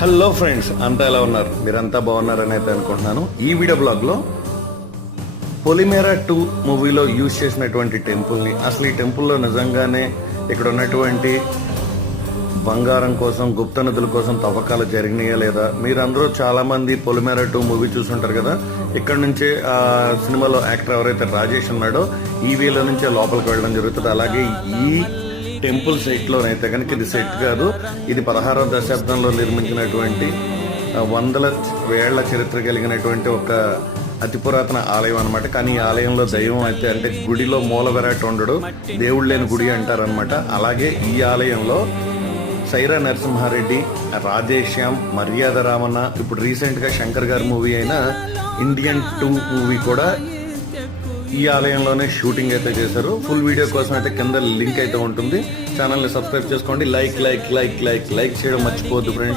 Hello friends, అంతా ఎలా ఉన్నారు? మీరంతా బాగున్నారని అయితే అనుకుంటున్నాను. ఈ వీడియో బ్లాగ్ లో పొలిమేరా 2 మూవీలో యూజ్ చేసినటువంటి టెంపుల్ని, అసలు ఈ టెంపుల్లో నిజంగానే ఇక్కడ ఉన్నటువంటి బంగారం కోసం, గుప్త నిధుల కోసం తవ్వకాలు జరిగినాయా లేదా? మీరందరూ చాలా మంది పొలిమేరా 2 మూవీ చూసుంటారు కదా. ఇక్కడ నుంచే ఆ సినిమాలో యాక్టర్ ఎవరైతే రాజేష్ ఉన్నాడో ఈ వీలో నుంచే లోపలికి వెళ్ళడం జరుగుతుంది. అలాగే ఈ టెంపుల్ సైట్ లోనైతే కనుక ఇది సెట్ కాదు, ఇది 16వ దశాబ్దంలో నిర్మించినటువంటి వందల వేళ్ల చరిత్ర కలిగినటువంటి ఒక అతి పురాతన ఆలయం అనమాట. కానీ ఈ ఆలయంలో దైవం అయితే అంటే గుడిలో మూల విరాట్ ఉండడు, దేవుడు లేని గుడి అంటారనమాట. అలాగే ఈ ఆలయంలో సైరా నరసింహారెడ్డి, రాధేశ్యామ్, మర్యాద రామన్న, ఇప్పుడు రీసెంట్ గా శంకర్ గారి మూవీ అయిన ఇండియన్ 2 మూవీ కూడా ఈ ఆలయంలోనే షూటింగ్ అయితే చేశారు. ఫుల్ వీడియో కోసం అయితే కింద లింక్ అయితే ఉంటుంది. ఛానల్ ని సబ్స్క్రైబ్ చేసుకోండి. లైక్ చేయడం మర్చిపోవద్దు ఫ్రెండ్స్.